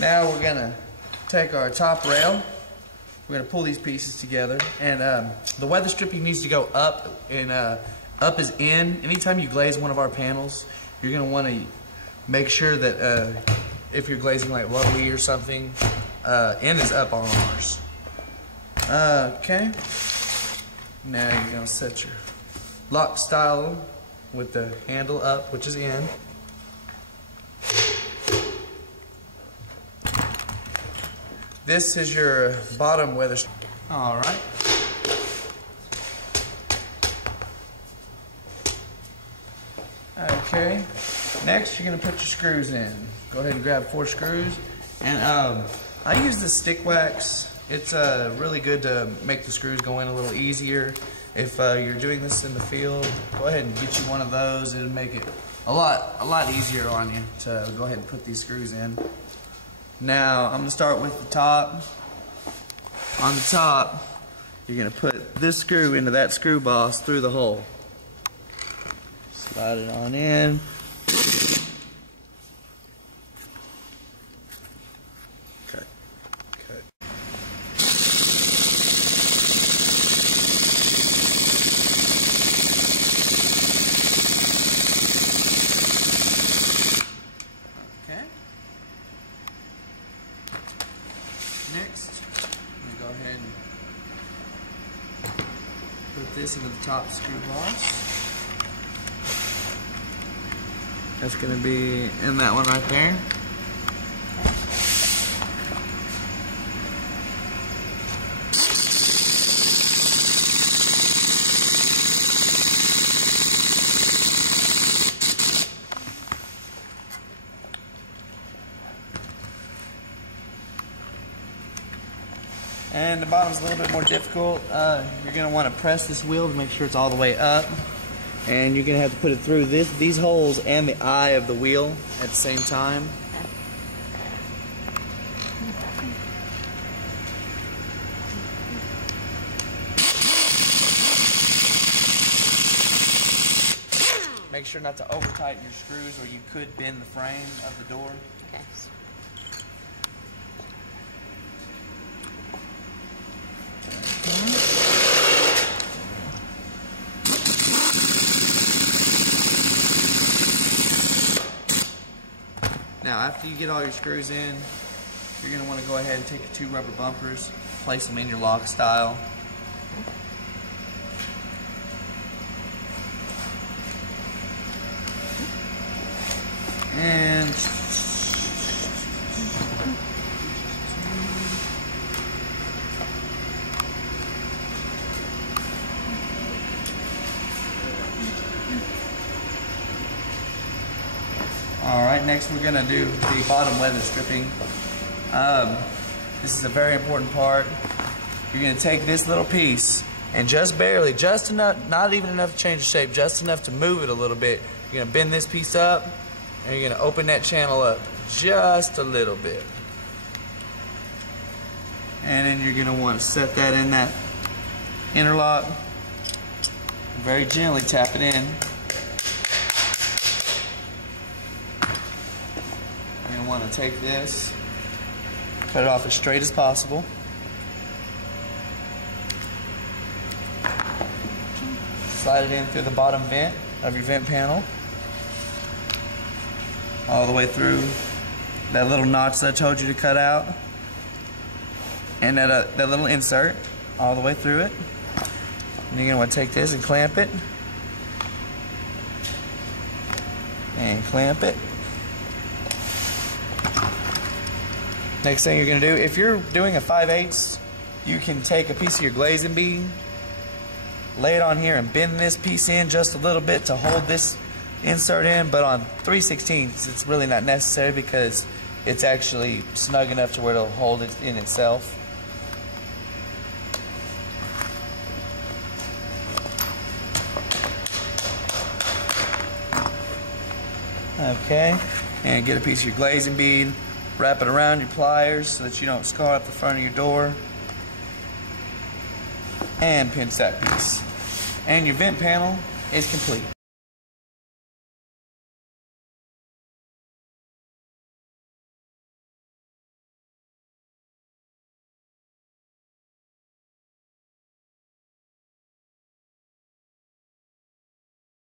Now we're gonna take our top rail. We're gonna pull these pieces together, and the weather stripping needs to go up, and up is in. Anytime you glaze one of our panels, you're gonna want to make sure that if you're glazing like Lowy or something, in is up on ours. Okay. Now you're gonna set your lock style with the handle up, which is in. This is your bottom weather strip. All right. Okay. Next, you're gonna put your screws in. Go ahead and grab 4 screws, and I use the stick wax. It's really good to make the screws go in a little easier. If you're doing this in the field, go ahead and get you one of those. It'll make it a lot easier on you to go ahead and put these screws in. Now, I'm going to start with the top. On the top, you're going to put this screw into that screw boss through the hole. Slide it on in. Okay. Next, I'm going to go ahead and put this into the top screw boss. That's going to be in that one right there. And the bottom's a little bit more difficult. You're going to want to press this wheel to make sure it's all the way up. And you're going to have to put it through these holes and the eye of the wheel at the same time. Make sure not to over tighten your screws or you could bend the frame of the door. Okay. Now, after you get all your screws in, you're going to want to go ahead and take your 2 rubber bumpers, place them in your lock style. And alright, next we're going to do the bottom weather stripping. This is a very important part. You're going to take this little piece and just barely, just enough, not even enough to change the shape, just enough to move it a little bit. You're going to bend this piece up and you're going to open that channel up just a little bit. And then you're going to want to set that in that interlock. Very gently tap it in. You're going to want to take this, cut it off as straight as possible. Slide it in through the bottom vent of your vent panel. All the way through that little notch that I told you to cut out. And that little insert all the way through it. And you're going to want to take this and clamp it. And clamp it. Next thing you're going to do, if you're doing a 5/8, you can take a piece of your glazing bead, lay it on here and bend this piece in just a little bit to hold this insert in, but on 3/16 it's really not necessary because it's actually snug enough to where it'll hold it in itself. Okay, and get a piece of your glazing bead, wrap it around your pliers so that you don't scar up the front of your door, and pinch that piece. And your vent panel is complete.